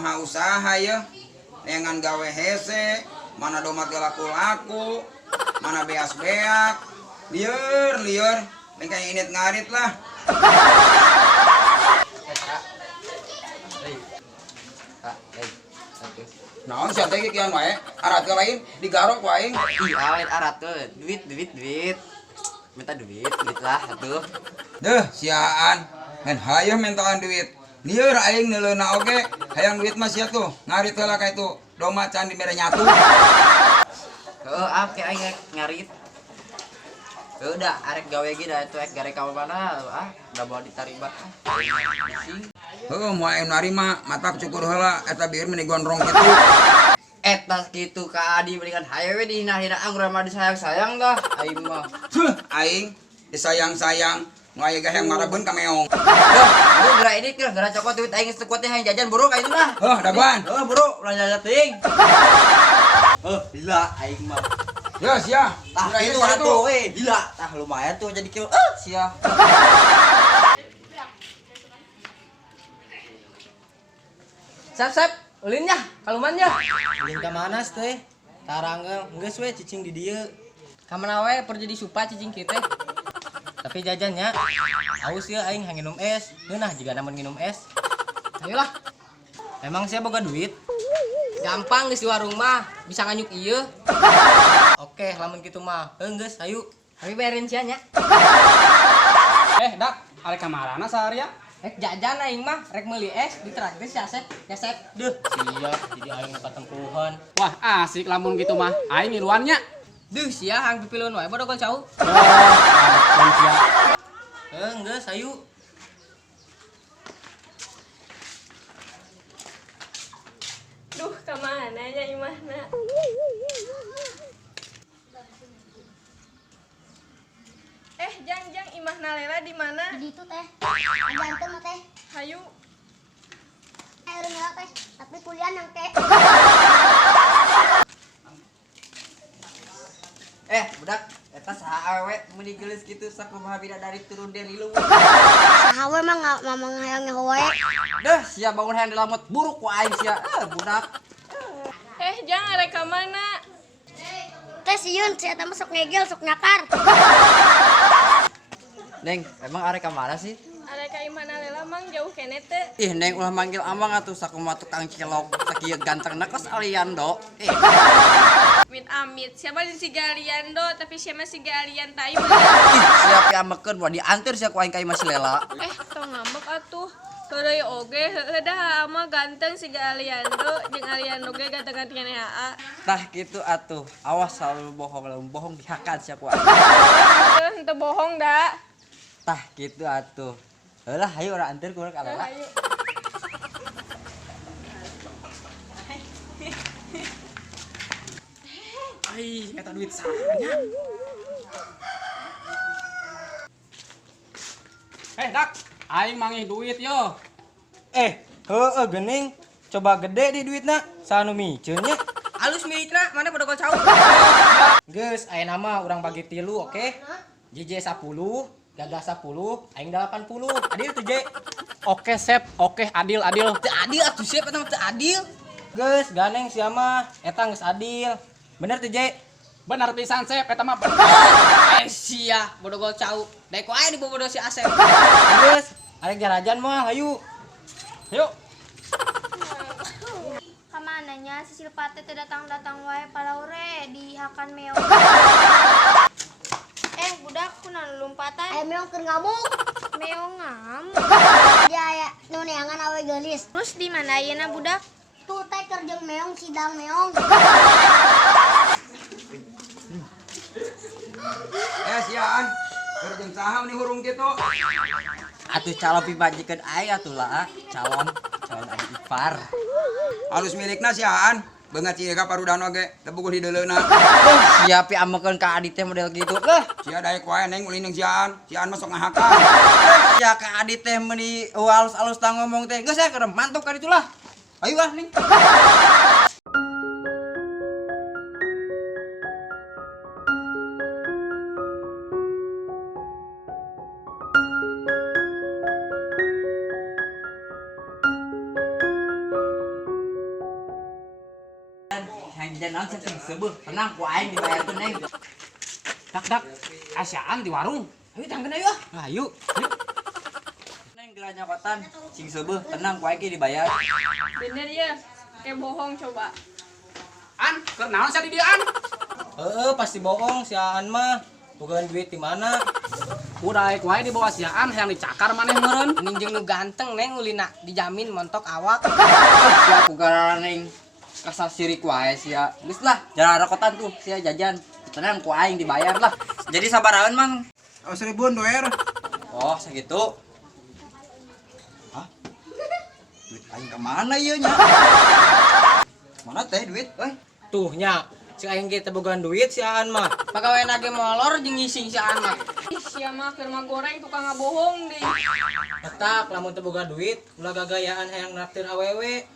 kumaha usaha ya. Dengan gawe hese, mana domat laku-laku, mana beas-beak. Liur, kayak init ngarit lah. Naon sia teh kieu wae, arat ke lain digarok wae. Ih, awet arat tuh. Duit. Minta duit lah atuh. Deuh, siaan. Ngan hayeuh mentoan duit. Lieur aing neuleuna oge, hayang duit mah sia tuh. Ngarit heula ka itu. Doma can di mere nyatu. Heeh, ke aing ngarit. Udah, arek gawe ge da atuh ek garek ka mana udah bawa ditarima. Heuh, moal aing narima, matak cukur heula eta bieur meni gondrong kitu. Eta kitu ka adi mendingan haye we dihina-hina anggur mah disayang-sayang dah aing mah. Aing disayang-sayang, nu aya gah yang marabeun ka meong. Lu geura ini keur geura cokot duit aing geus teu kuat teh hayang jajan buru ka itu lah. Heuh, dagoan. Buru, belanja teuing. Gila aing mah. Ya sia. Tah itu atuh we, gila. Tah lumayan tuh jadi kieu. Sia. Sep, ulinnya, kalumannya. Ulin ka mana teh? Taranggel, geus we cicing di dieu. Kamana we perlu jadi supa cicing kita. Tapi jajannya aus ya aing hang minum es. Geunah jiga namun minum es. Ayolah, Emang sia boga duit? gampang geus di warung mah, bisa nganyuk ieu. Oke, lamun kitu mah. Geus, ayo. Tapi bayarin sia nya. Dak, arek kamarana saharian? Rek jajan aing mah, rek meuli es ditraktir sia Sep. Ya Sep. Duh, siap jadi aing katempuhan. Wah, asik lamun gitu mah. Aing miluannya. Duh sia hang pipilun wae bodogol cau. Geus, ayo. Duh, kemana nya imahna? Jang, imahna Lela di mana? Di itu teh, ganteng teh. Hayu. Lela teh, tapi kuliah yang teh. Budak, eta saha awe meni geulis kitu sakumaha bidadari turun dari luhur. Sahawe mah mamang hayang nyahoe. Deuh, sia bangun hayang dilamut buruk ku aing sia. Budak. Jang arek ka mana? Teh sieun, si eta mah sok ngegel, sok nyakar. Neng, emang arek ka mana sih? Arek ka imahna Lela mang jauh kene teh. Ih, Neng ulah manggil amang atuh sakumaha tukang cilok sakieu gantengna kos alian do. Amit, siapa si galian do, tapi siapa si galian tai. Ih, siap ya amekeun wah diantir sia ku aing ka imah si Lela. Tong ngambek atuh. Teudeui oge heueuh dah mah ganteng si galian do, jeung alian oge ganteng-gantengan aa. Tah kitu atuh. Awas selalu bohong, lamun bohong dihakan sia ku aing. Henteu bohong da. Tah kitu atuh. Heulah hayu urang antir ku ka Lela. Hayu. Ai, eta duit sahanya. Dak, aing mangih duit yo. Heueuh geuning. Coba gede di duitna. Sanu miceun nya. Alus milikna mana bodogol cau. Geus, ayeuna mah urang bagi 3, oke? JJ 10, Gaga 10, aing 80. Adil tuh, J. Oke, Sep. Oke, adil. Teu adil atuh Sep eta mah teu adil. Geus, ganeng sia mah eta geus adil. Bener tuh, J. Benar pisan, Sep. Eta mah Sia bodogol cau. Daek wae di bobodo si Asep. Geus, arek jarajan mah hayu. Yuk. Kamananya si Silpate teh datang wae palaure di hakan meong. Budak kunaon lompatan? Meong keur ngamuk. Meong ngamuk. Dia aya nu neangan awe geulis. Terus di mana ayeuna budak? Tuh teh keur jeung meong sidang meong. Siaan. Keur jeung saha meni hurung kitu? Atuh calon pibajikeun aing atuh lah, calon adik ipar. Alus milikna siaan. Beungat cieu ka parudan oge, teu pukul hideuleuna. Siap ya amekeun ka adit teh model gitu. Sia daek wae neng ulin jeung siaan. Siaan mah sok ngahakan. Sia ka adit teh meuni alus-alus tah ngomong teh. Geus saya keur mantap ka ditu lah. Ayo lah ning. tenang sih sebeuh. Tenang ku aing dibayarkeun neng. Dak, asiaan di warung. Ayo tangkeun ayo. Ayo. Neng geula nyokotan sing sebeuh. Tenang ku aing ge dibayar. Bener ya, kayak bohong coba. An, keur naon sia di dieu an? Pasti bohong si Aan mah. Bukan duit di mana? Udah aek wae di bawah siaan hayang dicakar maneh meureun. Ning jeung nu ganteng neng ulina dijamin montok awak. Sia ku garana neng kasar sirik wae sia. Geus lah, jalan rokotan tuh sia jajan. Tenang ku aing dibayar lah. Jadi sabaraeun mang? Oh, 1000 doer. Oh, segitu. Hah? Duit aing kemana ieu nya? Mana teh duit? Euy. Tuh nya, si aing ge teu bogaan duit si Aan mah. Pagawe nage molor jeung ngising si anak. Ih, sia mah keur mah goreng tukang ngabohong deh. Etak lamun teu boga duit, ulah gagayaan hayang naktir awewe.